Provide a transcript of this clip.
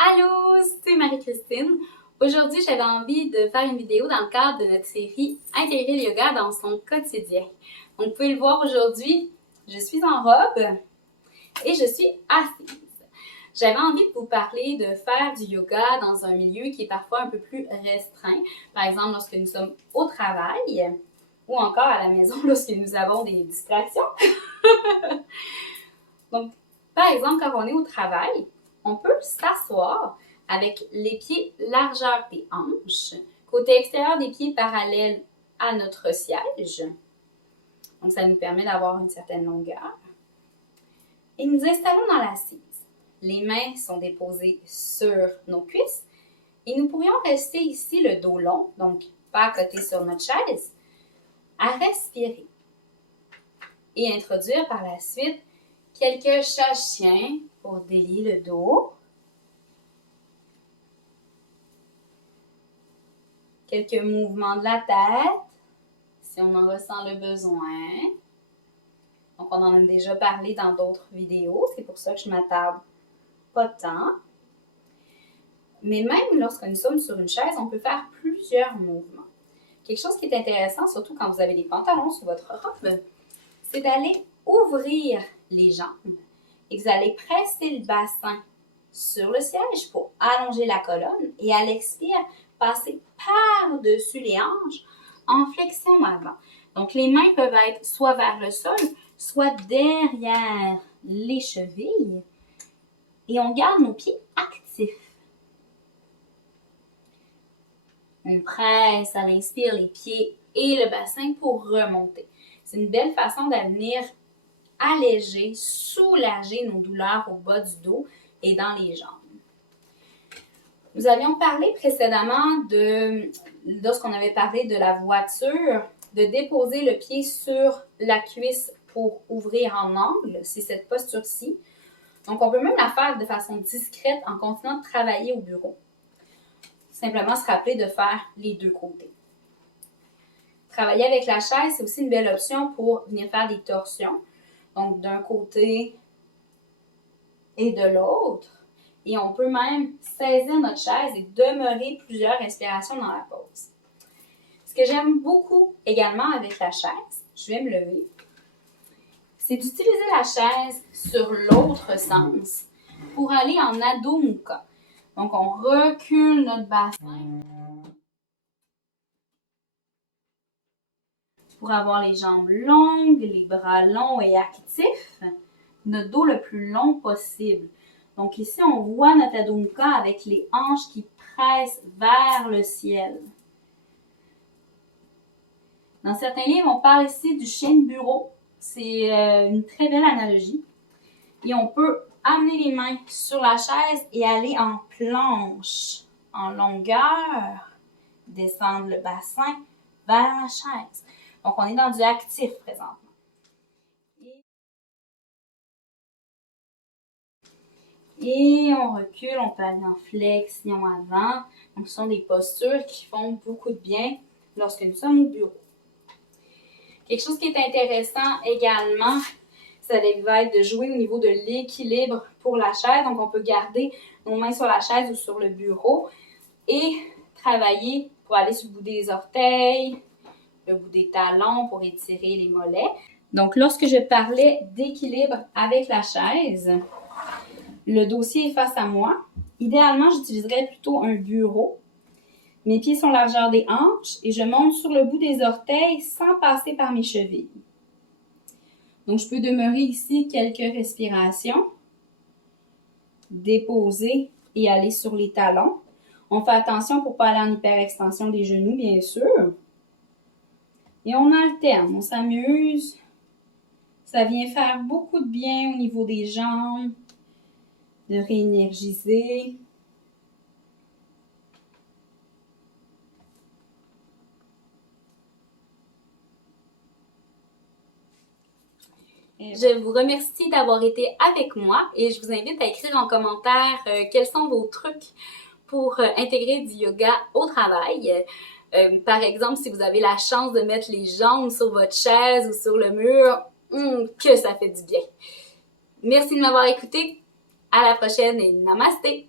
Allô, c'est Marie-Christine. Aujourd'hui, j'avais envie de faire une vidéo dans le cadre de notre série Intégrer le yoga dans son quotidien. Donc, vous pouvez le voir aujourd'hui, je suis en robe et je suis assise. J'avais envie de vous parler de faire du yoga dans un milieu qui est parfois un peu plus restreint. Par exemple, lorsque nous sommes au travail ou encore à la maison lorsque nous avons des distractions. Donc, par exemple, quand on est au travail, on peut s'asseoir avec les pieds largeur des hanches, côté extérieur des pieds parallèles à notre siège. Donc, ça nous permet d'avoir une certaine longueur. Et nous installons dans l'assise. Les mains sont déposées sur nos cuisses et nous pourrions rester ici le dos long, donc pas à côté sur notre chaise, à respirer et introduire par la suite quelques chasse-chiens pour délier le dos. Quelques mouvements de la tête, si on en ressent le besoin. Donc, on en a déjà parlé dans d'autres vidéos, c'est pour ça que je m'attarde pas tant. Mais même lorsque nous sommes sur une chaise, on peut faire plusieurs mouvements. Quelque chose qui est intéressant, surtout quand vous avez des pantalons sous votre robe, c'est d'aller ouvrir les jambes et vous allez presser le bassin sur le siège pour allonger la colonne et à l'expire, passer par-dessus les hanches en flexion avant. Donc, les mains peuvent être soit vers le sol, soit derrière les chevilles et on garde nos pieds actifs. On presse à l'inspire les pieds et le bassin pour remonter. C'est une belle façon de venir alléger, soulager nos douleurs au bas du dos et dans les jambes. Nous avions parlé précédemment lorsqu'on avait parlé de la voiture, de déposer le pied sur la cuisse pour ouvrir en angle, c'est cette posture-ci. Donc, on peut même la faire de façon discrète en continuant de travailler au bureau. Simplement se rappeler de faire les deux côtés. Travailler avec la chaise, c'est aussi une belle option pour venir faire des torsions. Donc, d'un côté et de l'autre. Et on peut même saisir notre chaise et demeurer plusieurs respirations dans la pause. Ce que j'aime beaucoup également avec la chaise, je vais me lever, c'est d'utiliser la chaise sur l'autre sens pour aller en Adho Mukha. Donc, on recule notre bassin pour avoir les jambes longues, les bras longs et actifs, notre dos le plus long possible. Donc ici, on voit notre Adho Mukha avec les hanches qui pressent vers le ciel. Dans certains livres, on parle ici du chien de bureau. C'est une très belle analogie. Et on peut amener les mains sur la chaise et aller en planche, en longueur, descendre le bassin vers la chaise. Donc, on est dans du actif présentement. Et on recule, on peut aller en flexion avant. Donc, ce sont des postures qui font beaucoup de bien lorsque nous sommes au bureau. Quelque chose qui est intéressant également, ça va être de jouer au niveau de l'équilibre pour la chaise. Donc, on peut garder nos mains sur la chaise ou sur le bureau et travailler pour aller sur le bout des orteils, le bout des talons pour étirer les mollets. Donc, lorsque je parlais d'équilibre avec la chaise, le dossier est face à moi. Idéalement, j'utiliserais plutôt un bureau. Mes pieds sont largeur des hanches et je monte sur le bout des orteils sans passer par mes chevilles. Donc, je peux demeurer ici quelques respirations, déposer et aller sur les talons. On fait attention pour ne pas aller en hyperextension des genoux, bien sûr. Et on alterne, on s'amuse. Ça vient faire beaucoup de bien au niveau des jambes, de réénergiser. Je vous remercie d'avoir été avec moi et je vous invite à écrire en commentaire quels sont vos trucs pour intégrer du yoga au travail. Par exemple, si vous avez la chance de mettre les jambes sur votre chaise ou sur le mur, que ça fait du bien. Merci de m'avoir écouté. À la prochaine et namasté!